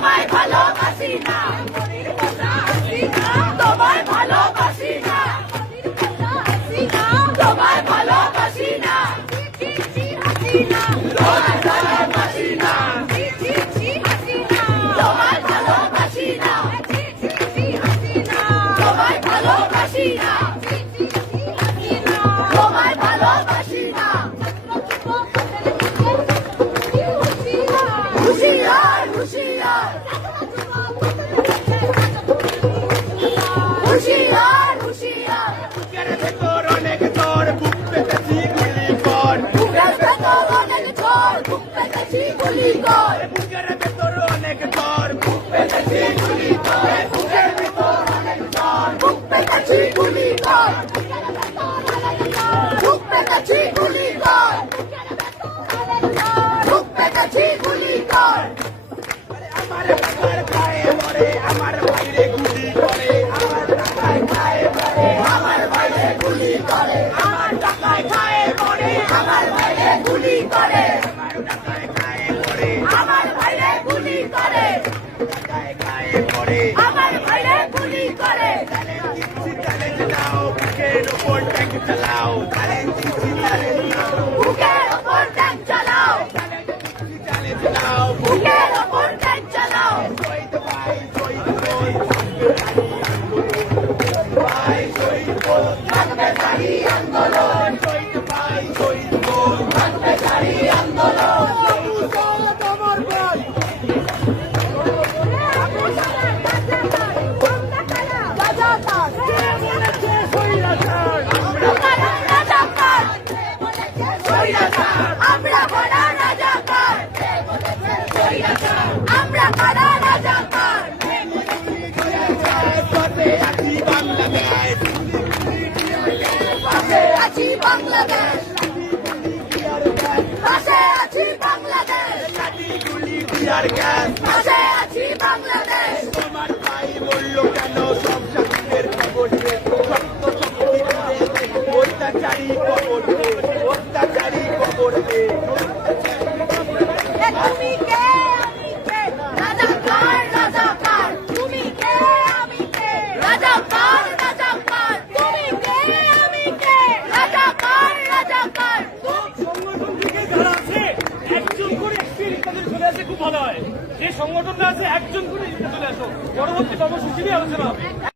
my পেতেছি গুলি করে বুকের ভেতর অনেক জ্বর আমার খায়ে মরে আমার বাইরে গুলি করে, আমার টাকায় খায়ে মরে, আমার বাইরে করে আমার টাকায় আমার গুলি করে। মরে আমার বাইরে গুলি করে। চ্যালেঞ্জ নাও বুকের ওপর ট্যাঙ্ক চালাও। চ্যালেঞ্জ চ্যালেঞ্জ নাও বুকের ওপর ট্যাঙ্ক চালাও। চ্যালেঞ্জ নাও বুকের ওপর ট্যাঙ্ক চালাও শহীদ ভাই শহীদ বল ভাই শহীদ বল থাকবে জারি আন্দোলন। শহীদ ভাই শহীদ বল থাকবে জারি আন্দোলন। গুলি টিয়ার আসে খুব ভালো হয় যে সংগঠনটা আছে, একজন করে চলে আসো পরবর্তী কর্মসূচি নিয়ে আলোচনা হবে।